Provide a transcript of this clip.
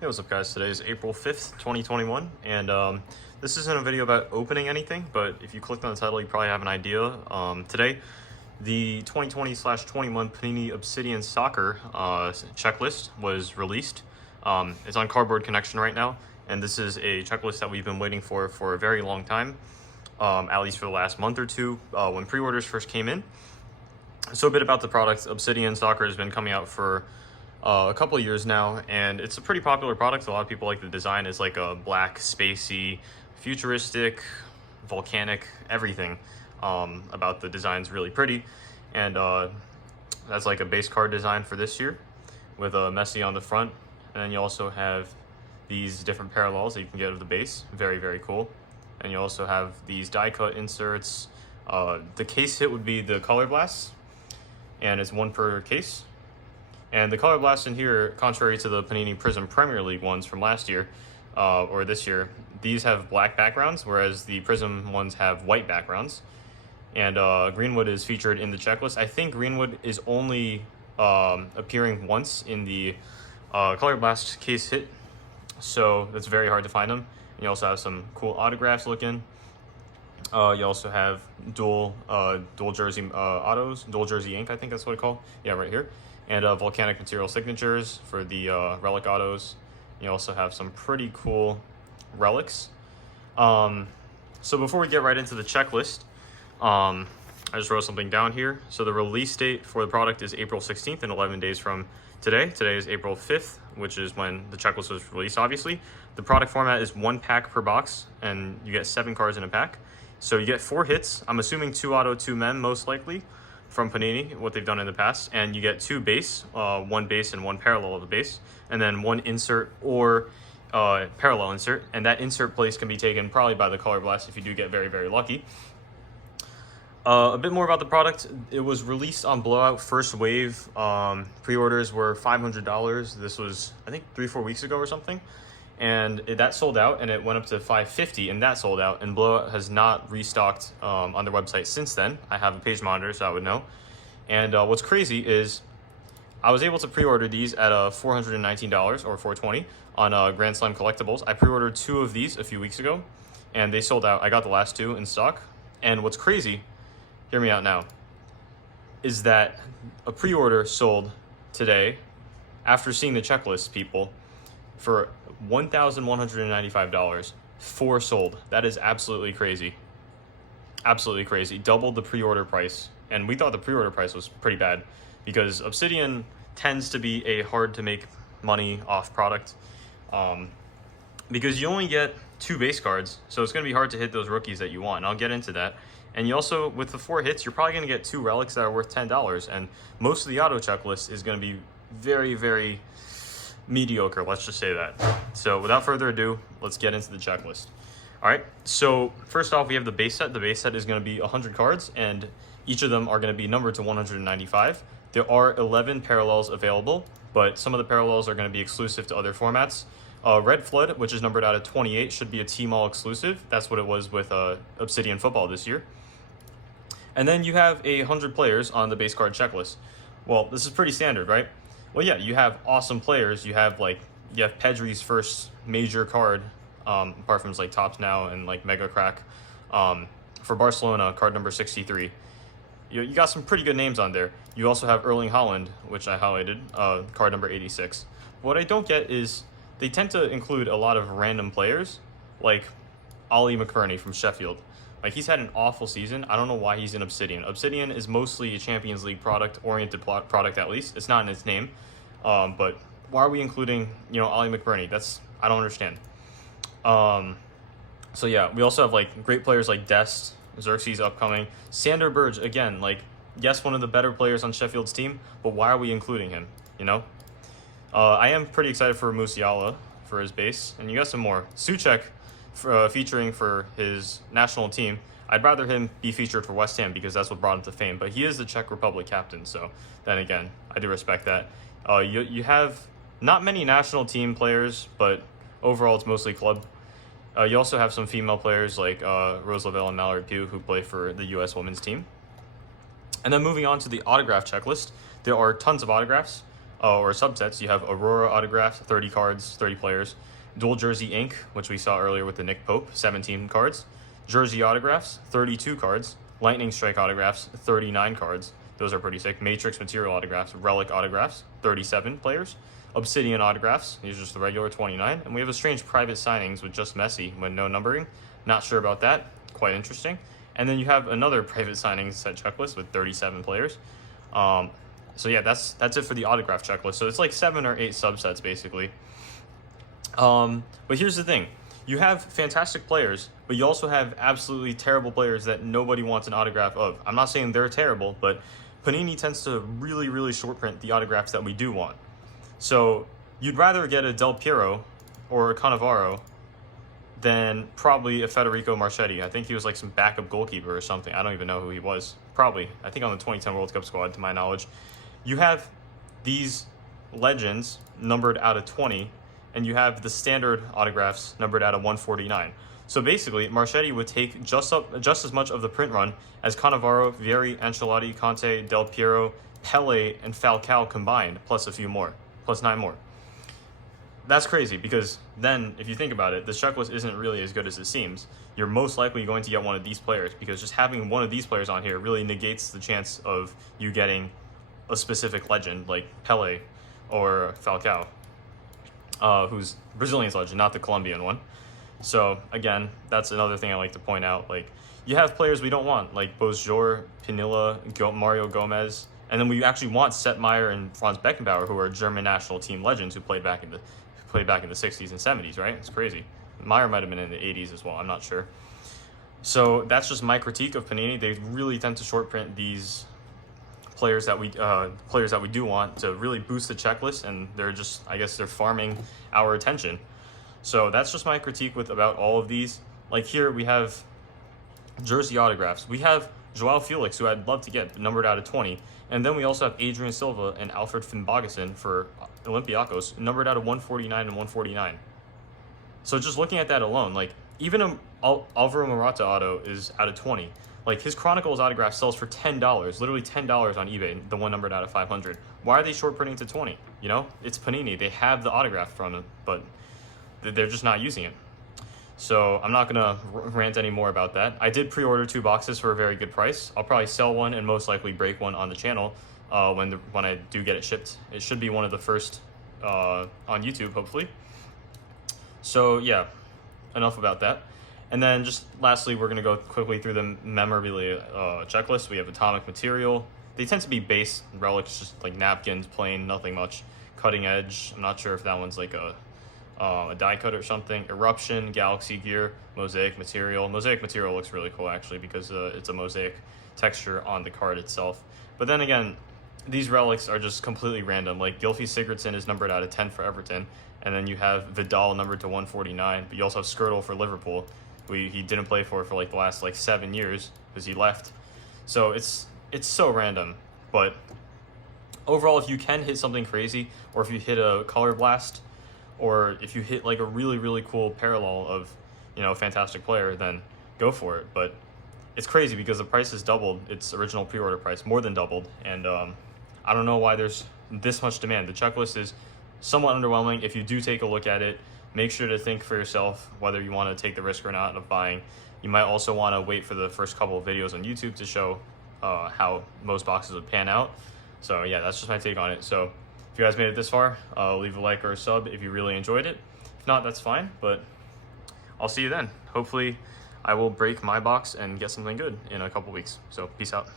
Hey, what's up guys? Today is April 5th, 2021, and this isn't a video about opening anything, but if you clicked on the title, you probably have an idea. Today, the 2020/21 Panini Obsidian Soccer checklist was released. It's on Cardboard Connection right now, and this is a checklist that we've been waiting for a very long time, at least for the last month or two, when pre-orders first came in. So a bit about the product. Obsidian Soccer has been coming out for a couple of years now, and it's a pretty popular product. A lot of people like the design. Is like a black, spacey, futuristic, volcanic, everything about the design's really pretty. And that's like a base card design for this year with a Messi on the front, and then you also have these different parallels that you can get of the base. Very, very cool. And you also have these die cut inserts. The case hit would be the color blasts, and it's one per case. And the color blasts in here, contrary to the Panini Prism Premier League ones from last year, or this year, these have black backgrounds, whereas the Prism ones have white backgrounds. And Greenwood is featured in the checklist. I think Greenwood is only appearing once in the color blast case hit, so it's very hard to find them. And you also have some cool autographs looking. You also have dual jersey autos, dual jersey ink, I think that's what it's called. Yeah, right here. And volcanic material signatures for the relic autos. You also have some pretty cool relics. So before we get right into the checklist, I just wrote something down here. So the release date for the product is April 16th, and 11 days from today. Today is April 5th, which is when the checklist was released, obviously. The product format is 1 pack per box, and you get 7 cards in a pack. So you get 4 hits. I'm assuming 2 auto, 2 mem, most likely, from Panini, what they've done in the past. And you get 2 base, 1 base and 1 parallel of the base, and then 1 insert or parallel insert. And that insert place can be taken probably by the color blast if you do get very, very lucky. A bit more about the product. It was released on Blowout First Wave. Pre-orders were $500. This was, I think, 3-4 weeks ago or something. And that sold out, and it went up to $550, and that sold out. And Blowout has not restocked on their website since then. I have a page monitor, so I would know. And what's crazy is I was able to pre-order these at $419 or $420 on Grand Slam Collectibles. I pre-ordered 2 of these a few weeks ago, and they sold out. I got the last 2 in stock. And what's crazy, hear me out now, is that a pre-order sold today after seeing the checklist, people, for $1,195. 4 sold. That is absolutely crazy. Absolutely crazy. Doubled the pre-order price. And we thought the pre-order price was pretty bad because Obsidian tends to be a hard to make money off product, because you only get 2 base cards, so it's going to be hard to hit those rookies that you want. And I'll get into that. And you also, with the 4 hits, you're probably going to get 2 relics that are worth $10. And most of the auto checklist is going to be very, very mediocre, let's just say that. So without further ado, let's get into the checklist. All right, so first off, we have the base set. The base set is going to be 100 cards, and each of them are going to be numbered to 195. There are 11 parallels available, but some of the parallels are going to be exclusive to other formats. Red Flood, which is numbered out of 28, should be a Team All exclusive. That's what it was with Obsidian Football this year. And then you have 100 players on the base card checklist. Well, this is pretty standard, right? Well, yeah, you have awesome players. You have Pedri's first major card, apart from like Tops Now and like Mega Crack, for Barcelona, card number 63. You got some pretty good names on there. You also have Erling Haaland, which I highlighted, card number 86. What I don't get is they tend to include a lot of random players, like Ollie McBurney from Sheffield. Like, he's had an awful season. I don't know why he's in Obsidian. Obsidian is mostly a Champions League product-oriented product, at least. It's not in its name. But why are we including, Ollie McBurney? I don't understand. So yeah, we also have great players like Dest, Xerxes upcoming. Sander Berge, again, yes, one of the better players on Sheffield's team, but why are we including him, I am pretty excited for Musiala for his base, and you got some more. Souček, featuring for his national team. I'd rather him be featured for West Ham because that's what brought him to fame, but he is the Czech Republic captain, so then again, I do respect that. You have not many national team players, but overall it's mostly club. You also have some female players like Rose Lavelle and Mallory Pugh, who play for the U.S. women's team. And then moving on to the autograph checklist, there are tons of autographs. or subsets, you have Aurora autographs, 30 cards, 30 players. Dual Jersey Ink, which we saw earlier with the Nick Pope, 17 cards. Jersey autographs, 32 cards. Lightning Strike autographs, 39 cards. Those are pretty sick. Matrix Material autographs, Relic autographs, 37 players. Obsidian autographs, these are just the regular 29. And we have a strange private signings with just Messi with no numbering. Not sure about that. Quite interesting. And then you have another private signings set checklist with 37 players. So yeah, that's it for the autograph checklist. So it's like 7 or 8 subsets basically. But here's the thing. You have fantastic players, but you also have absolutely terrible players that nobody wants an autograph of. I'm not saying they're terrible, but Panini tends to really, really short print the autographs that we do want. So you'd rather get a Del Piero or a Cannavaro than probably a Federico Marchetti. I think he was like some backup goalkeeper or something. I don't even know who he was. Probably. I think on the 2010 World Cup squad, to my knowledge. You have these legends numbered out of 20, and you have the standard autographs numbered out of 149. So basically, Marchetti would take just as much of the print run as Cannavaro, Vieri, Ancelotti, Conte, Del Piero, Pele, and Falcao combined, plus a few more, plus 9 more. That's crazy, because then, if you think about it, the checklist isn't really as good as it seems. You're most likely going to get one of these players, because just having one of these players on here really negates the chance of you getting a specific legend, like Pele or Falcao, who's Brazilian's legend, not the Colombian one. So, again, that's another thing I like to point out. Like, you have players we don't want, like Bosjor, Pinilla, Mario Gomez, and then we actually want Setmeyer and Franz Beckenbauer, who are German national team legends who played back in the 60s and 70s, right? It's crazy. Meyer might have been in the 80s as well. I'm not sure. So that's just my critique of Panini. They really tend to short print these players that we do want to really boost the checklist, and they're just, I guess, they're farming our attention. So that's just my critique about all of these. Like here we have jersey autographs. We have Joao Felix, who I'd love to get numbered out of 20. And then we also have Adrian Silva and Alfred Finnbogason for Olympiacos, numbered out of 149 and 149. So just looking at that alone, like even Alvaro Morata auto is out of 20. Like his Chronicles autograph sells for $10, literally $10 on eBay, the one numbered out of 500. Why are they short printing to 20? You know, it's Panini. They have the autograph from it, but they're just not using it. So I'm not gonna rant anymore about that. I did pre-order 2 boxes for a very good price. I'll probably sell one and most likely break one on the channel when I do get it shipped. It should be one of the first on YouTube, hopefully. So yeah, enough about that. And then just lastly, we're gonna go quickly through the memorabilia checklist. We have atomic material. They tend to be base relics, just like napkins, plain, nothing much. Cutting edge. I'm not sure if that one's like a die cut or something. Eruption, Galaxy Gear, Mosaic Material. Mosaic Material looks really cool actually because it's a mosaic texture on the card itself. But then again, these relics are just completely random. Like Gylfi Sigurdsson is numbered out of 10 for Everton, and then you have Vidal numbered to 149, but you also have Skirtle for Liverpool, who he didn't play for like the last 7 years because he left. So it's so random. But overall, if you can hit something crazy, or if you hit a color blast, or if you hit like a really, really cool parallel of, a fantastic player, then go for it. But it's crazy because the price has doubled its original pre-order price, more than doubled. And I don't know why there's this much demand. The checklist is somewhat underwhelming. If you do take a look at it, make sure to think for yourself whether you want to take the risk or not of buying. You might also want to wait for the first couple of videos on YouTube to show how most boxes would pan out. So yeah, that's just my take on it. So if you guys made it this far, leave a like or a sub if you really enjoyed it. If not, that's fine, but I'll see you then. Hopefully I will break my box and get something good in a couple weeks. So peace out.